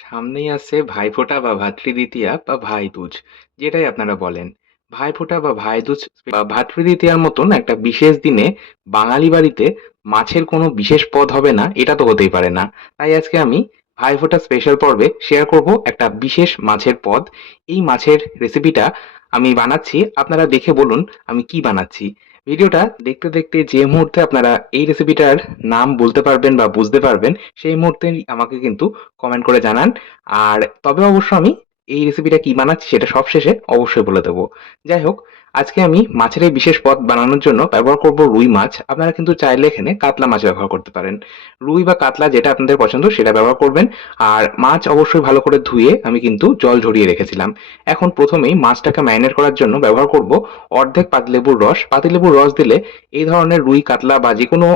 সামনেই আসছে ভাইফোঁটা বা ভাতৃদ্বিতীয়া বা ভাইদুজ, যেটাই আপনারা বলেন। ভাইফোঁটা বা ভাইদুজ বা ভাতৃদ্বিতীয়ার মতন একটা বিশেষ দিনে বাঙালি বাড়িতে মাছের কোনো বিশেষ পদ হবে না, এটা তো হতেই পারে না। তাই আজকে আমি ভাইফোঁটা স্পেশাল পর্বে শেয়ার করব একটা বিশেষ মাছের পদ। এই মাছের রেসিপিটা আমি বানাচ্ছি, আপনারা দেখে বলুন আমি কি বানাচ্ছি। ভিডিওটা দেখতে দেখতে যে মুহূর্তে আপনারা এই রেসিপিটার নাম বলতে পারবেন বা বুঝতে পারবেন, সেই মুহূর্তেই আমাকে কিন্তু কমেন্ট করে জানান। আর তবে অবশ্য আমি এই রেসিপিটা কি বানাচ্ছি সেটা সবশেষে অবশ্যই বলে দেবো। যাই হোক, আজকে আমি মাছের এই বিশেষ পদ বানানোর জন্য ব্যবহার করব রুই মাছ। আপনারা কিন্তু চাইলে এখানে কাতলা মাছ ব্যবহার করতে পারেন। রুই বা কাতলা যেটা আপনাদের পছন্দ সেটা ব্যবহার করবেন। আর মাছ অবশ্যই ভালো করে ধুয়ে আমি কিন্তু জল ঝরিয়ে রেখেছিলাম। এখন প্রথমেই মাছটাকে ম্যারিনেট করার জন্য ব্যবহার করব অর্ধেক পাতিলেবুর রস। পাতিলেবুর রস দিলে এই ধরনের রুই, কাতলা বা যেকোনো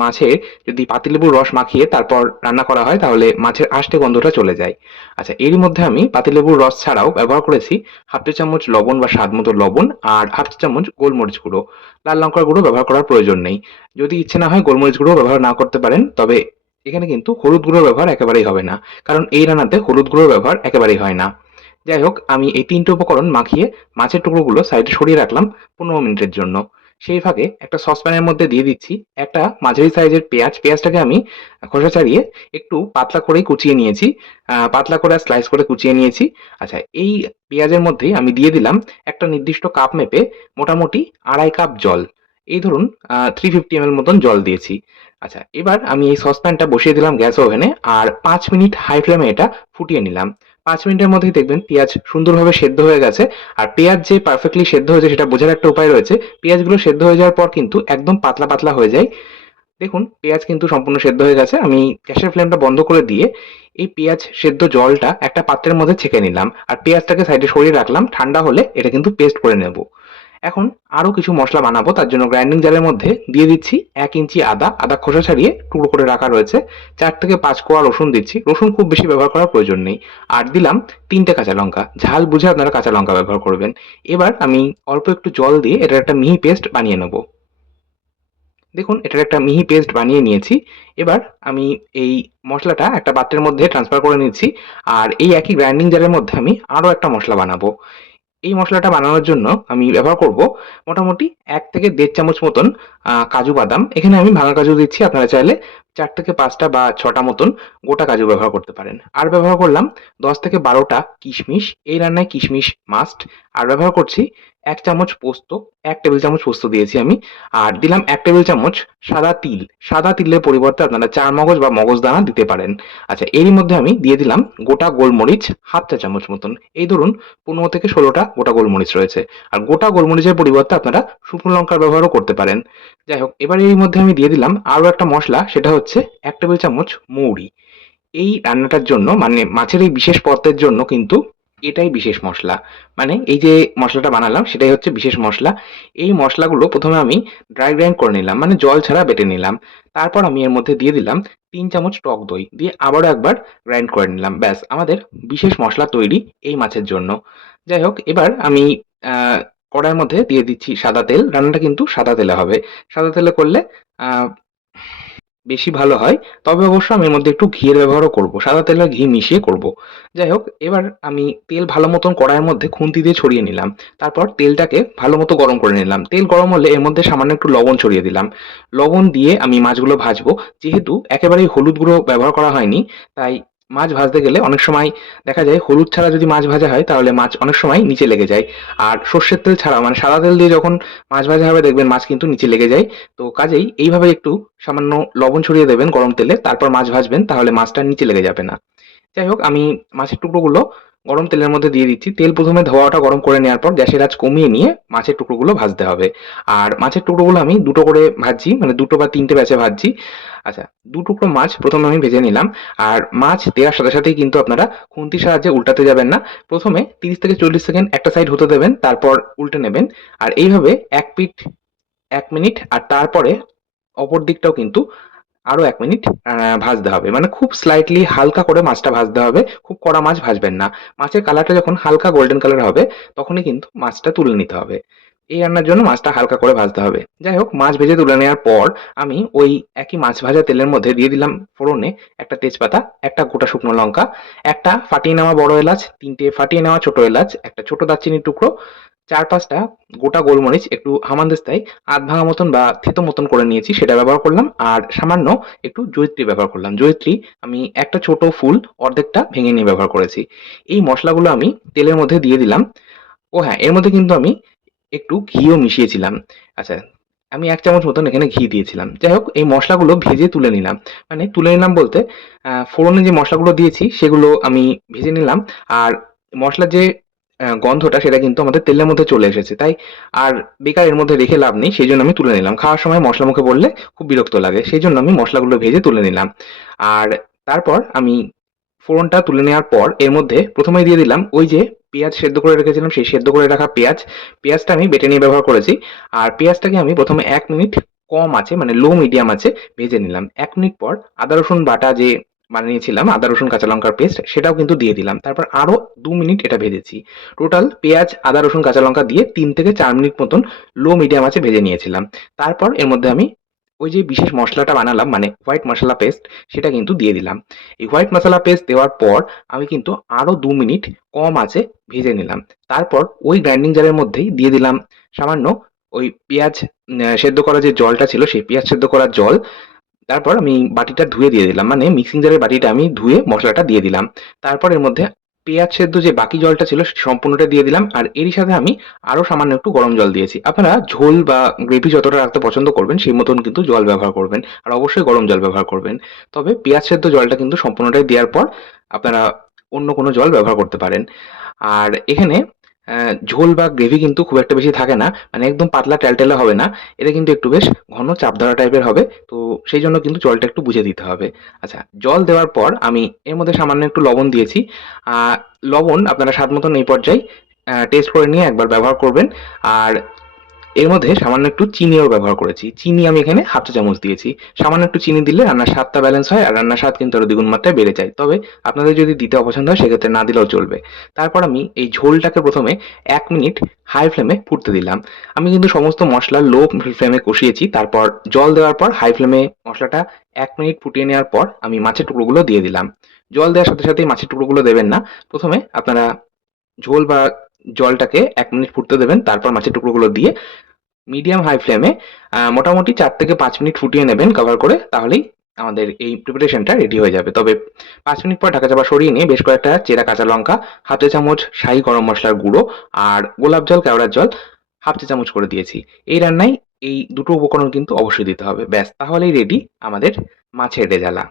মাছে যদি পাতিলেবুর রস মাখিয়ে তারপর রান্না করা হয় তাহলে মাছের আষ্টে গন্ধটা চলে যায়। আচ্ছা, এরই মধ্যে আমি পাতিলেবুর রস ছাড়াও ব্যবহার করেছি হাফ চা চামচ লবণ বা স্বাদ মতো লবণ আর হাফ চা চামচ গোলমরিচ গুঁড়ো। লাল লঙ্কার গুঁড়ো ব্যবহার করার প্রয়োজন নেই। যদি ইচ্ছে না হয় গোলমরিচ গুঁড়ো ব্যবহার না করতে পারেন, তবে এখানে কিন্তু হলুদ গুঁড়োর ব্যবহার একেবারেই হবে না, কারণ এই রান্নাতে হলুদ গুঁড়োর ব্যবহার একেবারেই হয় না। যাই হোক, আমি এই তিনটে উপকরণ মাখিয়ে মাছের টুকরোগুলো সাইডে সরিয়ে রাখলাম 15 মিনিটের জন্য। সেই ফাঁকে একটা সসপ্যানের মধ্যে দিয়ে দিচ্ছি একটা মাঝারি সাইজের পেঁয়াজ। পেঁয়াজটাকে আমি খোসা ছাড়িয়ে একটু পাতলা করেই কুচিয়ে নিয়েছি। পাতলা করে স্লাইস করে কুচিয়ে নিয়েছি। আচ্ছা, এই পেঁয়াজের মধ্যেই আমি দিয়ে দিলাম একটা নির্দিষ্ট কাপ মেপে মোটামুটি 2.5 কাপ জল। এই ধরুন 350 ml মতন জল দিয়েছি। আচ্ছা, এবার আমি এই সসপ্যানটা বসিয়ে দিলাম গ্যাস ওভেনে আর 5 মিনিট হাই ফ্লেমে এটা ফুটিয়ে নিলাম। 5 মিনিটের মধ্যেই দেখবেন পেঁয়াজ সুন্দরভাবে সেদ্ধ হয়ে গেছে। আর পেঁয়াজ যে পারফেক্টলি সেদ্ধ হয়েছে সেটা বোঝার একটা উপায় রয়েছে। পেঁয়াজগুলো সেদ্ধ হয়ে যাওয়ার পর কিন্তু একদম পাতলা পাতলা হয়ে যায়। দেখুন পেঁয়াজ কিন্তু সম্পূর্ণ সেদ্ধ হয়ে গেছে। আমি গ্যাসের ফ্লেমটা বন্ধ করে দিয়ে এই পেঁয়াজ সেদ্ধ জলটা একটা পাত্রের মধ্যে ছেঁকে নিলাম আর পেঁয়াজটাকে সাইডে সরিয়ে রাখলাম। ঠান্ডা হলে এটা কিন্তু পেস্ট করে নেব। এখন আরো কিছু মশলা বানাবো, তার জন্য গ্রাইন্ডিং জারের মধ্যে দিয়ে দিচ্ছি 1 ইঞ্চি আদা। আদা খোসা ছাড়িয়ে টুকরো করে রাখা রয়েছে। 4 থেকে 5 কোয়া রসুন দিচ্ছি। রসুন খুব বেশি ব্যবহার করার প্রয়োজন নেই। আর দিলাম 3টে কাঁচা লঙ্কা। ঝাল বুঝে আপনারা কাঁচা লঙ্কা ব্যবহার করবেন। এবার আমি অল্প একটু জল দিয়ে এটার একটা মিহি পেস্ট বানিয়ে নেব। দেখুন এটার একটা মিহি পেস্ট বানিয়ে নিয়েছি। এবার আমি এই মশলাটা একটা পাত্রের মধ্যে ট্রান্সফার করে নিচ্ছি। আর এই একই গ্রাইন্ডিং জারের মধ্যে আমি আরো একটা মশলা বানাবো। এই মশলাটা বানানোর জন্য আমি ব্যবহার করব মোটামুটি 1 থেকে 1.5 চামচ মতন কাজু বাদাম। এখানে আমি ভাঙা কাজু দিচ্ছি। আপনারা চাইলে 4 থেকে 5টা বা 6টা মতন গোটা কাজু ব্যবহার করতে পারেন। আর ব্যবহার করলাম 10 থেকে 12টা কিশমিশ। এই রান্নায় কিশমিশ মাস্ট। আর ব্যবহার করছি 1 চামচ পোস্ত। 1 টেবিল চামচ পোস্ত দিয়েছি আমি। আর দিলাম 1 টেবিল চামচ সাদা তিল। সাদা তিলের পরিবর্তে আপনারা চার মগজ বা মগজদানা দিতে পারেন। আচ্ছা, এরই মধ্যে আমি দিয়ে দিলাম গোটা গোলমরিচ হাফ চা চামচ মতন। এই ধরুন 15 থেকে 16টা গোটা গোলমরিচ রয়েছে। আর গোটা গোলমরিচের পরিবর্তে আপনারা শুকনো লঙ্কার ব্যবহারও করতে পারেন। যাই হোক, এবার এর মধ্যে আমি দিয়ে দিলাম আরো একটা মশলা, সেটা হচ্ছে 1 টেবিল চামচ মৌরি। এই রান্নাটার জন্য মানে মাছের এই বিশেষ পদের জন্য কিন্তু এটাই বিশেষ মশলা। মানে এই যে মশলাটা বানালাম সেটাই হচ্ছে বিশেষ মশলা। এই মশলাগুলো প্রথমে আমি ড্রাই গ্রাইন্ড করে নিলাম, মানে জল ছাড়া বেটে নিলাম। তারপর আমি এর মধ্যে দিয়ে দিলাম 3 চামচ টক দই দিয়ে আবারও একবার গ্রাইন্ড করে নিলাম। ব্যাস, আমাদের বিশেষ মশলা তৈরি এই মাছের জন্য। যাই হোক, এবার আমি কড়াইয়ের মধ্যে দিয়ে দিচ্ছি সাদা তেল। রান্নাটা কিন্তু সাদা তেলে হবে। সাদা তেলে করলে আহ বেশি ভালো হয়। তবে অবশ্য আমি এর মধ্যে একটু ঘিয়ের ব্যবহারও করব। সাদা তেল আর ঘি মিশিয়ে করব। যাই হোক, এবার আমি তেল ভালো মতন কড়াইয়ের মধ্যে খুন্তি দিয়ে ছড়িয়ে নিলাম। তারপর তেলটাকে ভালো মতো গরম করে নিলাম। তেল গরম হলে এর মধ্যে সামান্য একটু লবণ ছড়িয়ে দিলাম। লবণ দিয়ে আমি মাছগুলো ভাজবো। যেহেতু একেবারেই হলুদ গুঁড়ো ব্যবহার করা হয়নি, তাই মাছ ভাজতে গেলে অনেক সময় দেখা যায় হলুদ ছাড়া যদি মাছ ভাজা হয় তাহলে মাছ অনেক সময় নিচে লেগে যায়। আর সর্ষের তেল ছাড়া মানে সাদা তেল দিয়ে যখন মাছ ভাজা হবে দেখবেন মাছ কিন্তু নিচে লেগে যায়। তো কাজেই এইভাবে একটু সামান্য লবণ ছড়িয়ে দেবেন গরম তেলে, তারপর মাছ ভাজবেন, তাহলে মাছটা নিচে লেগে যাবে না। যাই হোক, আমি মাছের টুকরোগুলো গরম তেলের মধ্যে দিয়ে দিচ্ছি। তেল প্রথমে ধোয়াটা গরম করে নেওয়ার পর গ্যাসের আঁচ কমিয়ে নিয়ে মাছের টুকরোগুলো ভাজতে হবে। আর মাছের টুকরোগুলো আমি দুটো করে ভাজছি, মানে দুটো বা তিনটে ব্যাচে ভাজছি। আচ্ছা, দু টুকরো মাছ প্রথমে আমি ভেজে নিলাম। আর মাছ দেওয়ার সাথে সাথেই কিন্তু আপনারা খুন্তির সাহায্যে উল্টাতে যাবেন না। প্রথমে 30 থেকে 40 সেকেন্ড একটা সাইড হতে দেবেন, তারপর উল্টে নেবেন। আর এইভাবে এক পিঠ 1 মিনিট আর তারপরে অপর দিকটাও কিন্তু আরো 1 মিনিট ভাজতে হবে। মানে খুব স্লাইটলি হালকা করে মাছটা ভাজতে হবে। খুব কড়া মাছ ভাজবেন না। মাছের কালারটা যখন হালকা গোল্ডেন কালার হবে তখনই কিন্তু মাছটা তুলে নিতে হবে। এই রান্নার জন্য মাছটা হালকা করে ভাজতে হবে। যাই হোক, মাছ ভেজে তুলে নেওয়ার পর আমি ওই একই মাছ ভাজা তেলের মধ্যে দিয়ে দিলাম ফোড়নে একটা তেজপাতা, একটা গোটা শুকনো লঙ্কা, একটা ফাটিয়ে নেওয়া বড় এলাচ, ৩ টে ফাটিয়ে নেওয়া ছোট এলাচ, একটা ছোট দারচিনির টুকরো, ৪-৫ টা গোটা গোলমরিচ একটু হামানদিস্তায় আধ ভাঙা মতন বা থেঁতো মতন করে নিয়েছি সেটা ব্যবহার করলাম। আর সামান্য একটু জয়িত্রী ব্যবহার করলাম। জয়িত্রী আমি একটা ছোট ফুল অর্ধেকটা ভেঙে নিয়ে ব্যবহার করেছি। এই মসলাগুলো আমি তেলের মধ্যে দিয়ে দিলাম। ও হ্যাঁ, এর মধ্যে কিন্তু আমি একটু ঘিও মিশিয়েছিলাম। আচ্ছা, আমি ১ চামচ মতন এখানে ঘি দিয়েছিলাম। যাই হোক, এই মসলাগুলো ভেজে তুলে নিলাম। মানে তুলে নিলাম বলতে ফোড়নে যে মসলাগুলো দিয়েছি সেগুলো আমি ভেজে নিলাম। আর মসলার যে গন্ধটা সেটা কিন্তু আমাদের তেলের মধ্যে চলে এসেছে। তাই আর বেকার এর মধ্যে রেখে লাভ নেই। সেইজন্য আমি তুলে নিলাম। খাওয়ার সময় মসলা মুখে পড়লে খুব বিরক্ত লাগে। সেইজন্য আমি মসলাগুলো ভেজে তুলে নিলাম। আর তারপর আমি ফোড়নটা তুলে নেওয়ার পর এর মধ্যে ১ম এই দিয়ে দিলাম ওই যে পেঁয়াজ সেদ্ধ করে রেখেছিলাম, সেই সেদ্ধ করে রাখা পেঁয়াজ। পেঁয়াজটা আমি বেটে নিয়ে ব্যবহার করেছি। আর পেঁয়াজটাকে আমি ১ম এ ১ মিনিট কম আঁচে মানে লো মিডিয়াম আঁচে ভেজে নিলাম। ১ মিনিট পর আদা রসুন বাটা যে বানিয়েছিলাম, আদা রসুন কাঁচা লঙ্কার পেস্ট সেটাও কিন্তু দিয়ে দিলাম। তারপর আরো ২ মিনিট এটা ভেজেছি। টোটাল পেঁয়াজ, আদা রসুন কাঁচা লঙ্কা দিয়ে ৩ থেকে ৪ মিনিট মতন লো মিডিয়াম আঁচে ভেজে নিয়েছিলাম। তারপর এর মধ্যে আমি ওই যে বিশেষ মসলাটা বানালাম মানে হোয়াইট মসলা পেস্ট সেটা কিন্তু দিয়ে দিলাম। এই হোয়াইট মসলা পেস্ট দেওয়ার পর আমি কিন্তু আরো ২ মিনিট কম আঁচে ভেজে নিলাম। তারপর ওই গ্রাইন্ডিং জারের মধ্যেই দিয়ে দিলাম সামান্য ওই পেঁয়াজ সেদ্ধ করা যে জলটা ছিল সেই পেঁয়াজ সেদ্ধ করা জল। তারপর আমি বাটিটা ধুয়ে দিয়ে দিলাম। মানে মিক্সিং জারের বাটিটা আমি ধুয়ে মসলাটা দিয়ে দিলাম। তারপর এর মধ্যে পেঁয়াজ সেদ্ধ যে বাকি জলটা ছিল সেটা সম্পূর্ণটা দিয়ে দিলাম। আর এরই সাথে আমি আরো সামান্য একটু গরম জল দিয়েছি। আপনারা ঝোল বা গ্রেভি যতটা রাখতে পছন্দ করবেন সেই মতন কিন্তু জল ব্যবহার করবেন। আর অবশ্যই গরম জল ব্যবহার করবেন। তবে পেঁয়াজ সেদ্ধ জলটা কিন্তু সম্পূর্ণটাই দেওয়ার পর আপনারা অন্য কোনো জল ব্যবহার করতে পারেন। আর এখানে ঝোল বা গ্রেভি কিন্তু খুব একটা বেশি থাকে না। মানে একদম পাতলা টেলটেলে হবে না। এটা কিন্তু একটু বেশ ঘন চাপ ধরা টাইপের হবে। তো সেইজন্য কিন্তু জলটা একটু বুঝে দিতে হবে। আচ্ছা, জল দেওয়ার পর আমি এর মধ্যে সামান্য একটু লবণ দিয়েছি। আ লবণ আপনারা স্বাদ মতন এই পর্যায়ে টেস্ট করে নিয়ে একবার ব্যবহার করবেন। আর এর মধ্যে সামান্য একটু চিনিও ব্যবহার করেছি। চিনি আমি এখানে ১/২ চা চামচ দিয়েছি। সামান্য একটু চিনি দিলে রান্নার স্বাদটা ব্যালেন্স হয় আর রান্নার স্বাদ কিন্তু আরো দ্বিগুণ মাত্রায় বেড়ে যায়। তবে আপনাদের যদি দিতে অপছন্দ হয় সেক্ষেত্রে না দিলেও চলবে। তারপর আমি এই ঝোলটাকে ১ম এ ১ মিনিট হাই ফ্লেমে ফুটতে দিলাম। আমি কিন্তু সমস্ত মসলা লো ফ্লেমে কষিয়েছি। তারপর জল দেওয়ার পর হাই ফ্লেমে মসলাটা ১ মিনিট ফুটিয়ে নেওয়ার পর আমি মাছের টুকরোগুলো দিয়ে দিলাম। জল দেওয়ার সাথে সাথেই মাছের টুকরোগুলো দেবেন না। ১ম এ আপনারা ঝোল বা জলটাকে ১ মিনিট ফুটতে দেবেন। তারপর মাছের টুকরোগুলো দিয়ে মিডিয়াম হাই ফ্লেমে মোটামুটি ৪ থেকে ৫ মিনিট ফুটিয়ে নেবেন কভার করে। তাহলেই আমাদের এই প্রিপারেশনটা রেডি হয়ে যাবে। তবে ৫ মিনিট পর ঢাকা-চাপা সরিয়ে নিয়ে বেশ কয়েকটা চেরা কাঁচা লঙ্কা, ১/২ চা চামচ শাহি গরম মসলার গুঁড়ো আর গোলাপ জল, কেওড়ার জল ১/২ চা চামচ করে দিয়েছি। এই রান্নায় এই দুটো উপকরণ কিন্তু অবশ্যই দিতে হবে। ব্যাস তাহলেই রেডি আমাদের মাছের রেজালা।